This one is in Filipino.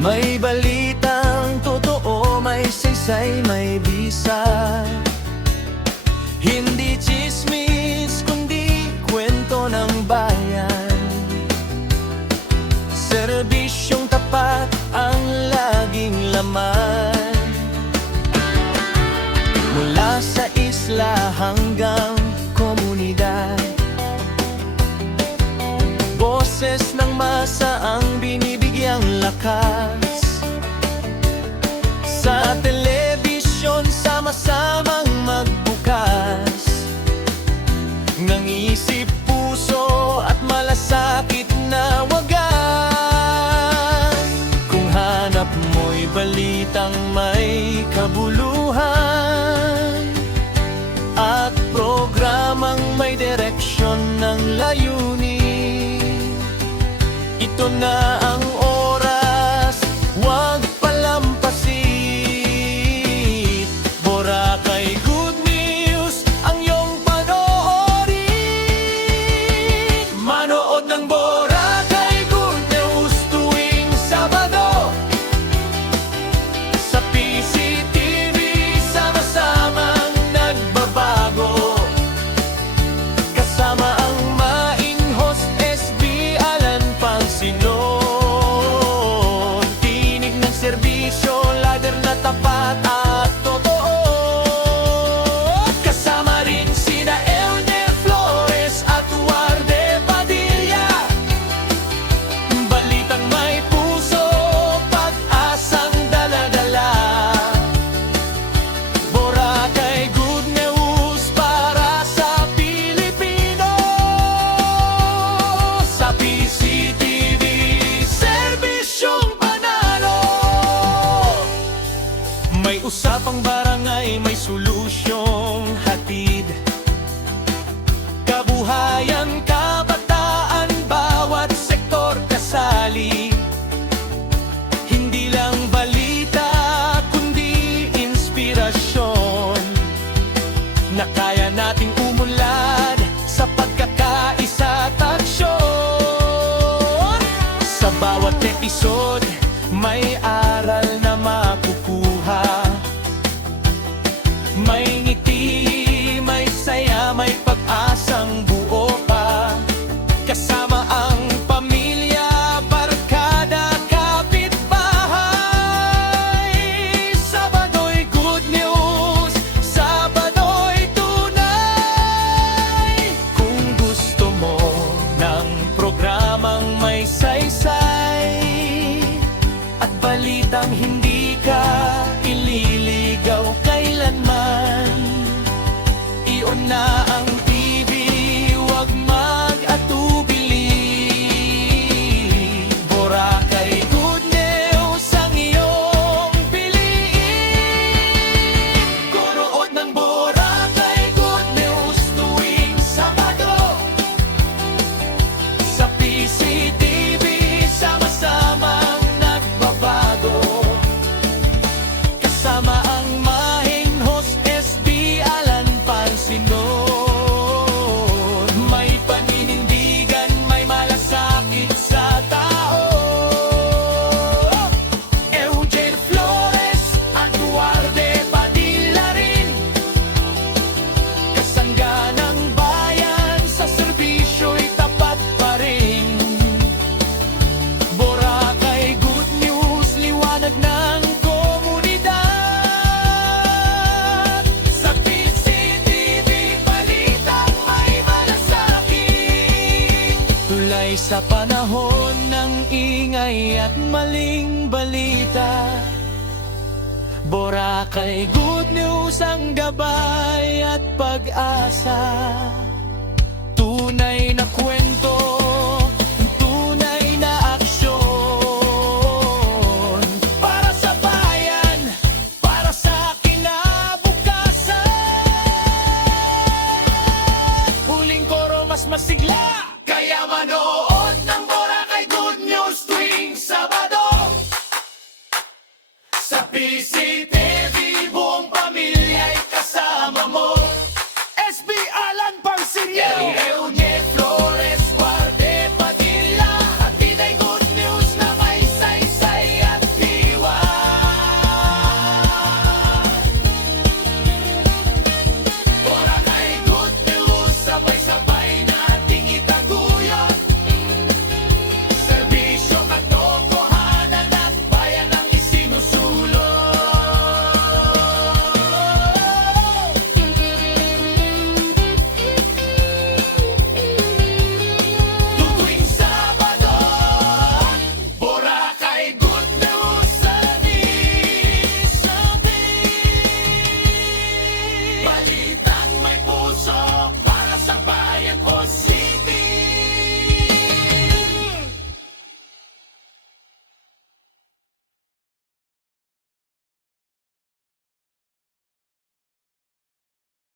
May balitang totoo, may saysay, may bisa. Hindi tsismis, kundi kwento ng bayan. Serbisyong tapat ang laging laman. Mula sa isla hanggang komunidad, boses ng masa ang binibigyang lakas. Sa telebisyon, sama-samang magbukas ng isip, puso at malasakit na wagas. Kung hanap mo'y balitang may kabuluhan at programang may direksyon ng layunin, ito na ang oras, huwag palampasin. Boracay Good News ang iyong panoorin. Manood ng Boracay Good News tuwing Sabado sa PCTV, sama-samang nagbabago. Kasama ang maing host SB Alan Pangasinon. Tinig ng serbisyo, lader na tapat at totoo. Kasama rin sina Elner Flores at Warde Padilla. Balitang may puso, pag-asang dala-dala. Boracay Good News para sa Pilipino. Sa PCTV, serbisyong panalo. May usapang barangay, may solusyong hatid. Kabuhayan, kabataan, bawat sektor kasali. Hindi lang balita, kundi inspirasyon na kaya nating umunlad sa pagkakaisa at aksyon. Sa bawat episode, may aral na makukuha. May ngiti, may saya, may pag-asang buo pa. Kasama ang pamilya, barkada, kapitbahay. Sabado'y good news, Sabado'y tunay. Kung gusto mo ng programang may saysay at balitang hindi ka ililigaw kailanman, iyon na ang TV, huwag mag-atubili. Boracay Good News ang iyong piliin. Kunood ng Boracay Good News tuwing Sabado sa PCTV, sama-samang nagbabago. Kasama ang mahing host SB Alan Pangasinon. May paninindigan, may malasakit sa tao. Eugene Flores at Warde Padilla rin, kasangga ng bayan, sa serbisyo'y tapat pa rin. Boracay Good News, liwanag ng komunidad. Sa PCTV, balitang may malasakit. Tulay sa panahon ng ingay at maling balita, Boracay Good News ang gabay at pag-asa. Tunay na kwento, tunay na aksyon. Para sa bayan, para sa kinabukasan. Huling koro mas masigla.